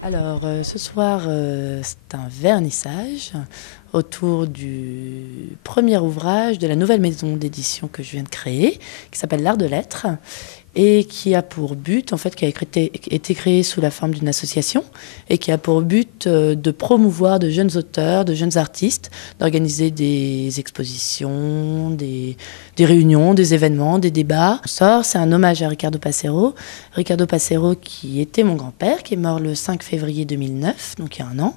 Alors, ce soir, c'est un vernissage autour du premier ouvrage de la nouvelle maison d'édition que je viens de créer, qui s'appelle L'Art de l'être, et qui a pour but, en fait, qui a été créé sous la forme d'une association, et qui a pour but de promouvoir de jeunes auteurs, de jeunes artistes, d'organiser des expositions, des réunions, des événements, des débats. C'est un hommage à Ricardo Passero. Ricardo Passero qui était mon grand-père, qui est mort le 5 février 2009, donc il y a un an,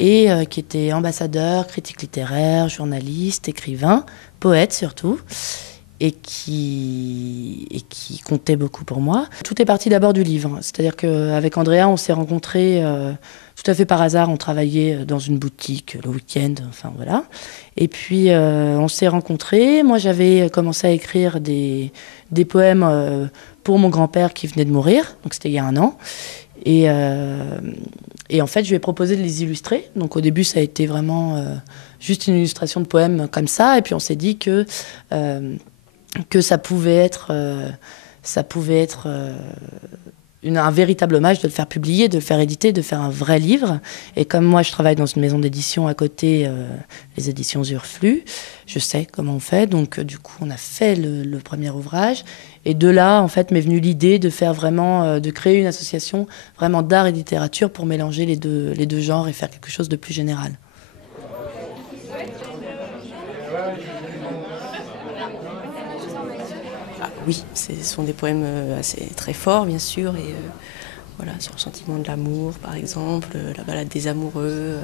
et qui était ambassadeur, critique littéraire, journaliste, écrivain, poète surtout, et qui comptait beaucoup pour moi. Tout est parti d'abord du livre, c'est-à-dire qu'avec Andrea, on s'est rencontrés tout à fait par hasard. On travaillait dans une boutique le week-end, enfin voilà. Et puis on s'est rencontrés. Moi, j'avais commencé à écrire des poèmes pour mon grand-père qui venait de mourir, donc c'était il y a un an. Et en fait, je lui ai proposé de les illustrer. Donc au début, ça a été vraiment juste une illustration de poèmes comme ça. Et puis on s'est dit que ça pouvait être un véritable hommage de le faire publier, de le faire éditer, de faire un vrai livre. Et comme moi, je travaille dans une maison d'édition à côté, les éditions Urflux, je sais comment on fait. Donc, du coup, on a fait le premier ouvrage. Et de là, en fait, m'est venue l'idée de faire vraiment, de créer une association vraiment d'art et de littérature pour mélanger les deux genres et faire quelque chose de plus général. Oui, ce sont des poèmes très forts, bien sûr, et voilà, sur le sentiment de l'amour, par exemple, la balade des amoureux.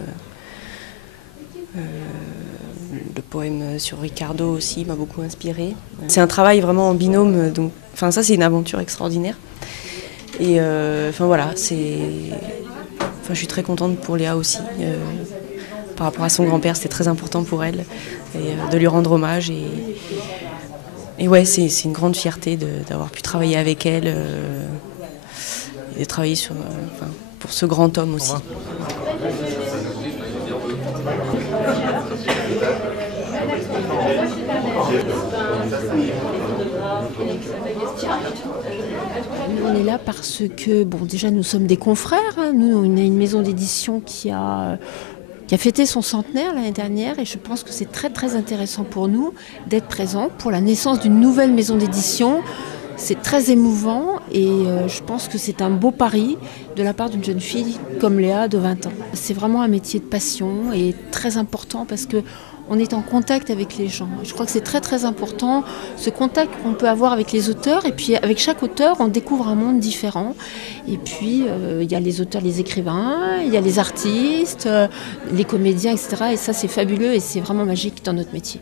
Le poème sur Ricardo aussi m'a beaucoup inspiré. C'est un travail vraiment en binôme, donc, ça c'est une aventure extraordinaire. Et voilà, je suis très contente pour Léa aussi. Par rapport à son grand-père, c'était très important pour elle, et de lui rendre hommage. Et ouais, c'est une grande fierté d'avoir pu travailler avec elle et de travailler pour ce grand homme aussi. On est là parce que, déjà nous sommes des confrères. Nous, on est une maison d'édition qui a fêté son centenaire l'année dernière, et je pense que c'est très très intéressant pour nous d'être présents pour la naissance d'une nouvelle maison d'édition. C'est très émouvant et je pense que c'est un beau pari de la part d'une jeune fille comme Léa de 20 ans. C'est vraiment un métier de passion et très important parce qu'on est en contact avec les gens. Je crois que c'est très très important, ce contact qu'on peut avoir avec les auteurs, et puis avec chaque auteur on découvre un monde différent. Et puis il y a les auteurs, les écrivains, il y a les artistes, les comédiens, etc. Et ça c'est fabuleux et c'est vraiment magique dans notre métier.